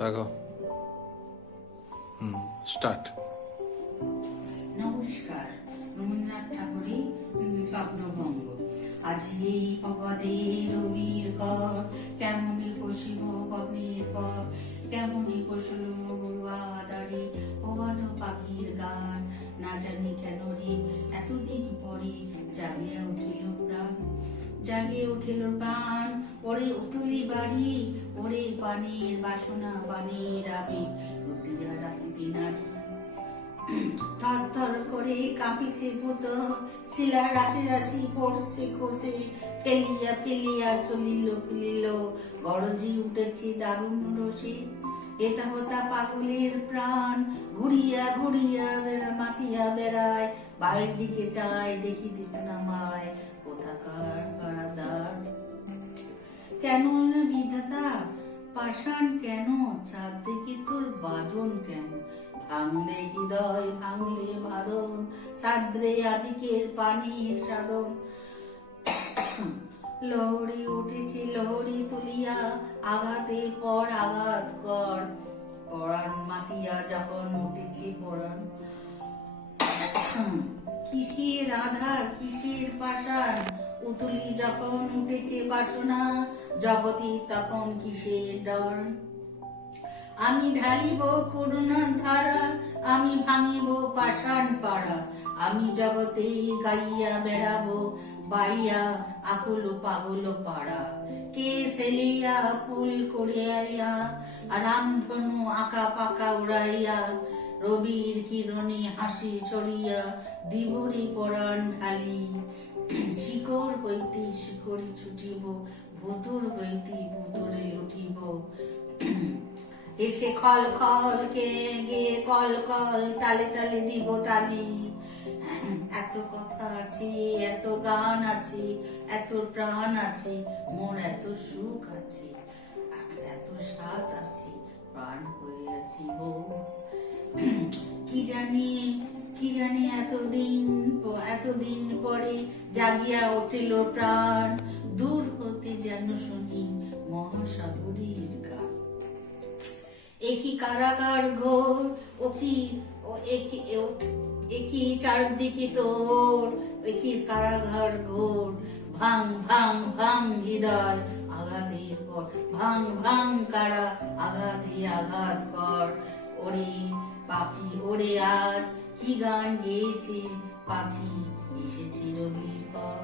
তাকাও। স্টার্ট। নমস্কার, রবীন্দ্রনাথ ঠাকুরের স্বপ্নভঙ্গ। আজ এই প্রভাতে রবির কর, কেমনি পশিব বনের পর, কেমনি পশল বড়ুয়া দাঁড়ি প্রভাত পাখির গান। না জানি কেন রে এতদিন পরে জাগিয়া উঠিল প্রাণ, জাগিয়ে উঠিল প্রাণ। ওরে উঠলি বাড়ি, ওরে পানের বাসনা, পানের আবেগ রুটিয়া রাখিতে নারী। থর থর করে কাঁপিছে ভূত, শিলা রাশি রাশি পড়ছে খসে, ফেলিয়া ফেলিয়া চলিল ফেলিল, গরজি উঠেছে দারুণ রসে। এটা হতা পাগলের প্রাণ, ঘুরিয়া ঘুরিয়া মাতিয়া বেড়ায়, বাড়ির দিকে চায় দেখি দিতে নামায় কোথাকার কারাদার। কেন বিধাতা পাষাণ কেন, চাঁদ দেখি তোর বাঁধন কেন, ভাঙলে হৃদয় ভাঙলে বাঁধন, সাদ্রে আজিকের পানির সাধন। লহরি উঠেছে লহরি তুলিয়া, আঘাতের পর আঘাত কর, পরাণ মাতিয়া যখন উঠেছে পরাণ। কিসের আধার কিসের পাষাণ, উতুলি যখন উঠেছে বাসনা, জগতি তখন কিসের ডর। আমি ঢালিব করুণা ধারা, আমি ভাঙিব পাষাণ পাড়া, আমি জগতে গাইয়া বেড়াবো বাইয়া আকুল পাগল পাড়া। কে সেলিয়া ফুল করিয়া, রামধনু আঁকা পাকা উড়াইয়া, রবির কিরণে হাসি ছড়িয়া দিবরে পরাণ ঢালি। শিকড় হইতে শিকড়ি ছুটিব, ভুতুর হইতে ভুতুরে উঠিব। এসে খল খল কে গে কল কল, তালে তালে দিব তালি। এত কথা আছে, এত গান আছে, এত প্রাণ আছে, মোর এত সুখ আছে, এত স্বাদ আছে, প্রাণ হয়ে আছি বউ। কি জানি এতদিন পরে জাগিয়া উঠিল প্রাণ, দূর হতে যেন শুনি মহাসাগরীর গান। একই কারাগার ঘোর, একই চারদিকে তোর, একই কারাগার ঘোর। ভাঙ ভাঙ ভাঙ হৃদয় আঘাতের পর, ভাঙ ভাঙ কারা আঘাতে আঘাত কর। ওরে পাখি ওরে আজ কি গান গেয়েছে পাখি, এসেছে রবির কর।